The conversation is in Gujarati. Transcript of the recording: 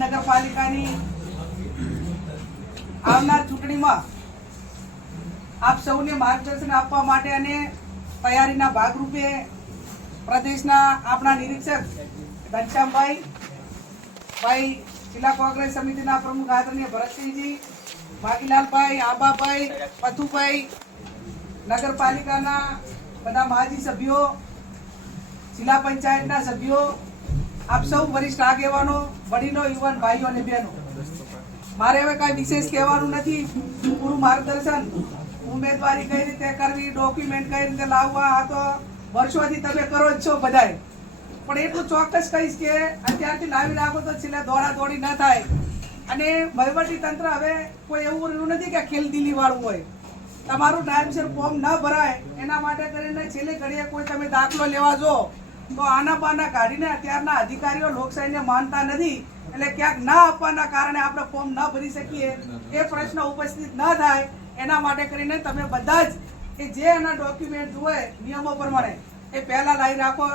નગરપાલિકાની આવનાર ચૂંટણીમાં આપ સૌને માર્ગદર્શન આપવા માટે અને તૈયારીના ભાગરૂપે પ્રદેશના આપણા નિરીક્ષક ઘનશ્યામભાઈ, ભાઈ જિલ્લા કોંગ્રેસ સમિતિના પ્રમુખ આદરણીય ભરતસિંહજી, ભાગીલાલભાઈ, આંબાભાઈ, પથુભાઈ, નગરપાલિકાના બધા માજી સભ્યો, જિલ્લા પંચાયતના સભ્યો આપ સૌ વરિષ્ઠ આગેવાનો, વડીલો, યુવાન ભાઈઓ અને બહેનો. મારે હવે કાંઈ વિશેષ કહેવાનું નથી. પૂરું માર્ગદર્શન, ઉમેદવારી કઈ રીતે કરવી ડોક્યુમેન્ટ કઈ રીતે લાવવા, આ તો વર્ષોથી તમે કરો જ છો બધાય. પણ એટલું ચોક્કસ કહીશ કે અત્યારથી લાવી રાખો તો છેલ્લે દોડા દોડી ન થાય. અને વહીવટી તંત્ર હવે કોઈ એવું નથી કે ખેલદિલી વાળું હોય. તમારું ટાઈમસર ફોર્મ ન ભરાય. એના માટે કરીને છેલ્લે ઘડીએ કોઈ તમે દાખલો લેવા જો. તો આના બાના કાઢીને અત્યારના અધિકારીઓ લોકશાહીને માનતા નથી. એટલે ક્યાંક ના આપવાના કારણે આપણે ફોર્મ ન ભરી શકીએ. એ પ્રશ્ન ઉપસ્થિત ન થાય. એના માટે કરીને તમે બધા જ કે જે એના ડોક્યુમેન્ટ હોય નિયમો પ્રમાણે એ પહેલાં લાવી રાખો.